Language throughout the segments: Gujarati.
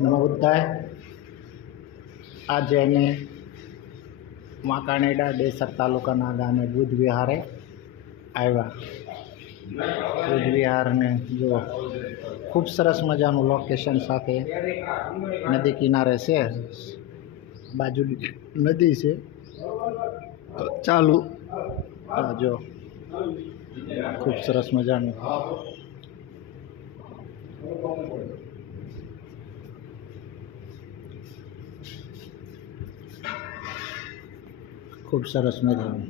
નમો બુદ્ધાય. આજે અમે વાંકાનેડા ડેસર તાલુકાના ગામે બુદ્ધ વિહારે આવ્યા. બુદ્ધ વિહારને જો ખૂબ સરસ મજાનું લોકેશન સાથે નદી કિનારે છે, બાજુ નદી છે ચાલુ. જો ખૂબ સરસ મજાનું ખૂબ સરસ મજાનું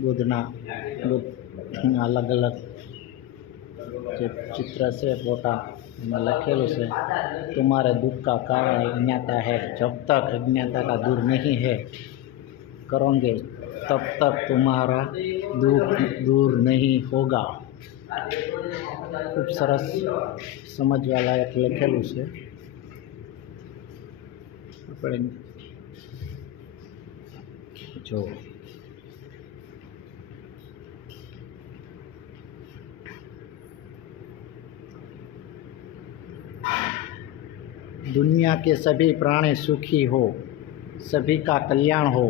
બુદ્ધના અલગ અલગ જે ચિત્ર છે, ફોટા એમાં લખેલું છે, तुम्हारे दुख का कारण अज्ञाता है, जब तक अज्ञाता का दूर नहीं है करोगे तब तक तुम्हारा दुख दूर नहीं होगा. ખૂબ સરસ સમજવા લાયક લખેલું છે. આપણે જો दुनिया के सभी प्राणी सुखी हो, सभी का कल्याण हो,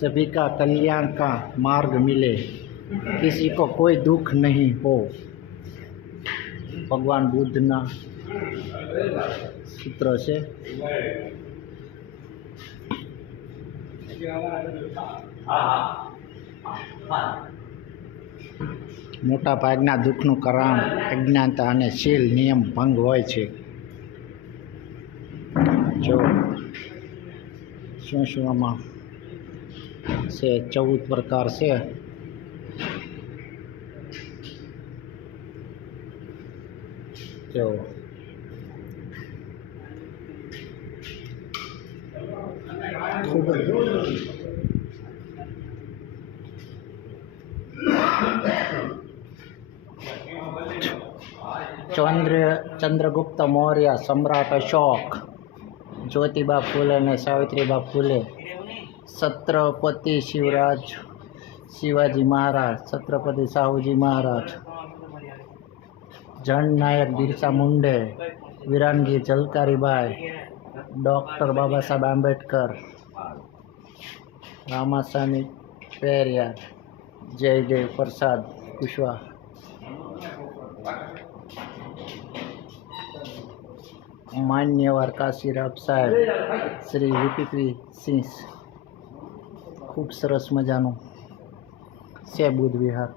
सभी का कल्याण का मार्ग मिले, किसी को कोई दुख नहीं हो. भगवान बुद्धना सूत्र છે. મોટા ભાગના દુઃખનું કારણ અજ્ઞાનતા અને શીલ નિયમ ભંગ હોય છે. જો શું આમાં છે, 14 પ્રકાર છે. જો ખૂબ ચંદ્રગુપ્ત મૌર્ય, સમ્રાટ અશોક, જ્યોતિબા ફૂલે અને સાવિત્રીબા ફૂલે, છત્રપતિ શિવાજી મહારાજ, છત્રપતિ સાહુજી મહારાજ, જનનાયક બિરસા મુંડે, વિરાનગી ઝલકારીબાઈ, ડૉક્ટર બાબા સાહેબ આંબેડકર, રામાસ્વામી પેરિયાર, જયદેવ પ્રસાદ કુશવાહ, માન્યવર કાશીરાવ સાહેબ, શ્રી વીપી સિંહ. ખૂબ સરસ મજાનું છે બુદ્ધ વિહાર.